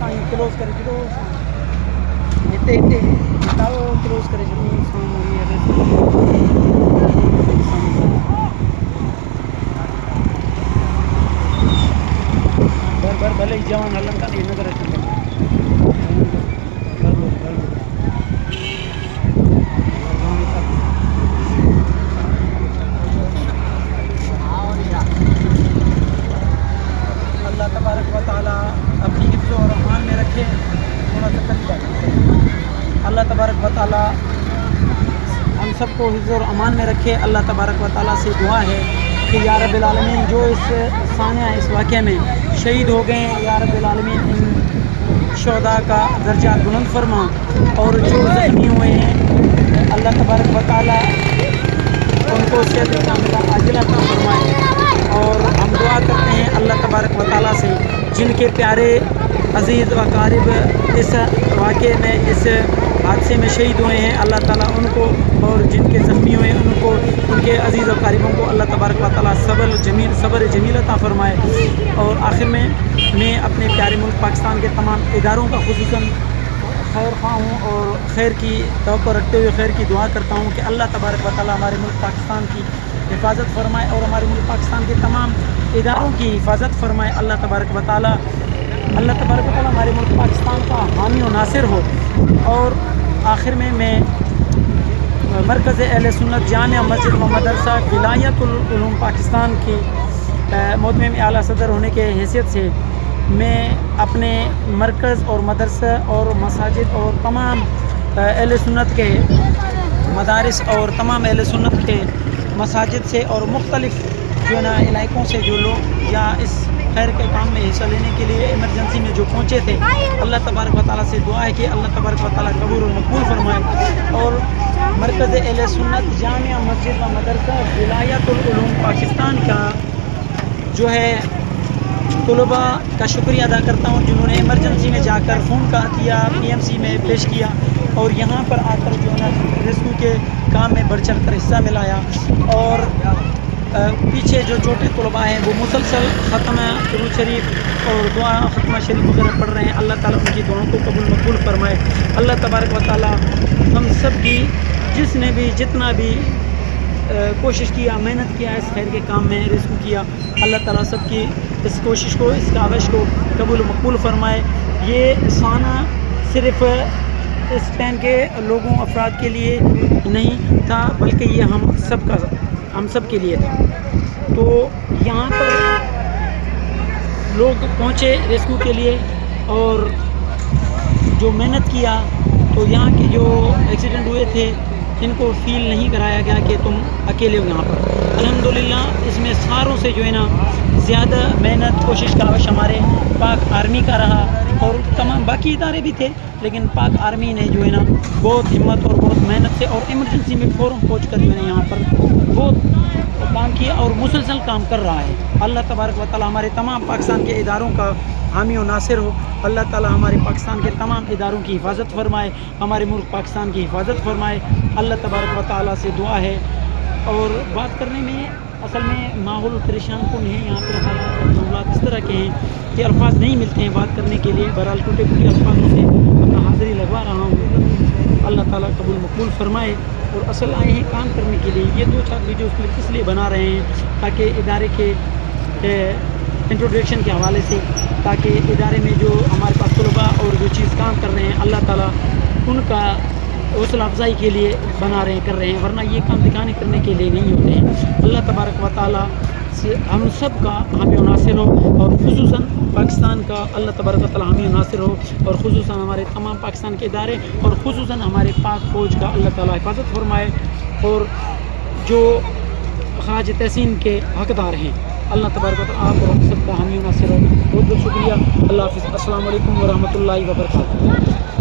کہیں کلوز کرے کلوز اتنے کلوز کرے بر بھلے ہی جوان ہلن کا نہیں نظر رکھیں اللہ تبارک و تعالیٰ اپنی حفظ و رحمان میں رکھے. تھوڑا سا قریب اللہ تبارک و تعالیٰ ہم سب کو حفظ و امان میں رکھے. اللہ تبارک و تعالیٰ سے دعا ہے کہ یا رب العالمین جو اس ثانیہ اس واقعے میں شہید ہو گئے ہیں یا رب العالمین ان شہداء کا درجہ بلند فرما, اور جو زخمی ہوئے ہیں اللہ تبارک و تعالیٰ ان کو صحت کاملہ عاجلہ عطا فرمائے. اور ہم دعا کرتے ہیں اللہ تبارک و تعالیٰ سے جن کے پیارے عزیز و اقارب اس واقعے میں اس حادثے میں شہید ہوئے ہیں اللہ تعالیٰ ان کو, اور جن کے زخمی ہوئے ہیں ان کو, ان کے عزیز و اقاربوں کو اللہ تبارک و تعالیٰ صبر جمیل عطا فرمائے. اور آخر میں اپنے پیارے ملک پاکستان کے تمام اداروں کا خصوصاً خیر خواہ ہوں اور خیر کی توقع رکھتے ہوئے خیر کی دعا کرتا ہوں کہ اللہ تبارک و تعالیٰ ہمارے ملک پاکستان کی حفاظت فرمائے اور ہمارے ملک پاکستان کے تمام اداروں کی حفاظت فرمائے. اللہ تبارک و تعالیٰ ہمارے ملک پاکستان کا حامی و ناصر ہو. اور آخر میں مرکز اہل سنت جامعہ مسجد و مدرسہ ولایت العلوم پاکستان کی محتمم اعلیٰ صدر ہونے کے حیثیت سے میں اپنے مرکز اور مدرسہ اور مساجد اور تمام اہل سنت کے مدارس اور تمام اہل سنت کے مساجد سے اور مختلف جو نا علاقوں سے جو لوگ یا اس خیر کے کام میں حصہ لینے کے لیے ایمرجنسی میں جو پہنچے تھے اللہ تبارک و تعالیٰ سے دعا ہے کہ اللہ تبارک و تعالیٰ قبول و مقبول فرمائے. اور مرکز اہل سنت جامعہ مسجد و مدرسہ ولایت العلوم پاکستان کا جو ہے طلباء کا شکریہ ادا کرتا ہوں جنہوں نے ایمرجنسی میں جا کر خون کا عطیہ PMC میں پیش کیا اور یہاں پر آ کر جو ہے نا ریسکیو کے کام میں بڑھ چڑھ کر حصہ ملایا. اور پیچھے جو چھوٹے طلباء ہیں وہ مسلسل ختمہ درود شریف اور دعا ختمہ شریف وغیرہ پڑھ رہے ہیں. اللہ تعالیٰ ان کی دعاؤں کو قبول مقبول فرمائے. اللہ تبارک و تعالیٰ ہم سب کی جس نے بھی جتنا بھی کوشش کیا محنت کیا اس خیر کے کام میں ریسکیو کیا اللہ تعالیٰ سب کی اس کوشش کو اس کاوش کو قبول و مقبول فرمائے. یہ سانہ صرف اس ٹائم کے لوگوں افراد کے لیے نہیں تھا بلکہ یہ ہم سب کے لیے تھا. تو یہاں پر لوگ پہنچے ریسکیو کے لیے اور جو محنت کیا تو یہاں کے جو ایکسیڈنٹ ہوئے تھے ان کو فیل نہیں کرایا گیا کہ تم اکیلے ہو یہاں پر. الحمدللہ اس میں ساروں سے جو ہے نا زیادہ محنت کوشش کاوش ہمارے پاک آرمی کا رہا اور تمام باقی ادارے بھی تھے لیکن پاک آرمی نے جو ہے نا بہت ہمت اور بہت محنت سے اور ایمرجنسی میں فوراً پہنچ کر جو ہے نا یہاں پر بہت کام کیا اور مسلسل کام کر رہا ہے. اللہ تبارک و تعالیٰ ہمارے تمام پاکستان کے اداروں کا حامی و ناصر ہو. اللہ تعالیٰ ہمارے پاکستان کے تمام اداروں کی حفاظت فرمائے, ہمارے ملک پاکستان کی حفاظت فرمائے. اللہ تبارک و تعالیٰ سے دعا ہے. اور بات کرنے میں اصل میں ماحول پریشان کن ہے, یہاں پر حالات اور معاملات اس طرح کے ہیں کہ الفاظ نہیں ملتے ہیں بات کرنے کے لیے. بہرحال ٹوٹے پھوٹے الفاظوں سے اپنا حاضری لگوا رہا ہوں. اللہ تعالیٰ قبول مقبول فرمائے. اور اصل آئے ہیں کام کرنے کے لیے. یہ 2-4 ویڈیوز کلپ اس لیے بنا رہے ہیں تاکہ ادارے کے انٹروڈکشن کے حوالے سے, تاکہ ادارے میں جو ہمارے پاس طلباء اور جو چیز کام کر رہے ہیں اللہ تعالیٰ ان کا حوصلہ افزائی کے لیے بنا رہے ہیں کر رہے ہیں, ورنہ یہ کام دکھانے کرنے کے لیے نہیں ہوتے ہیں. اللہ تبارک و تعالیٰ سے ہم سب کا حامی و ناصر ہو اور خصوصاً پاکستان کا اللہ تبارک و تعالیٰ حامی و ناصر ہو اور خصوصاً ہمارے تمام پاکستان کے ادارے اور خصوصاً ہمارے پاک فوج کا اللہ تعالیٰ حفاظت فرمائے. اور جو خراج تحسین کے حقدار ہیں اللہ تبارک و تعالیٰ آپ اور ہم سب کا حامی و ناصر ہو. بہت بہت شکریہ. اللہ حافظ. السلام علیکم ورحمۃ اللہ وبرکاتہ.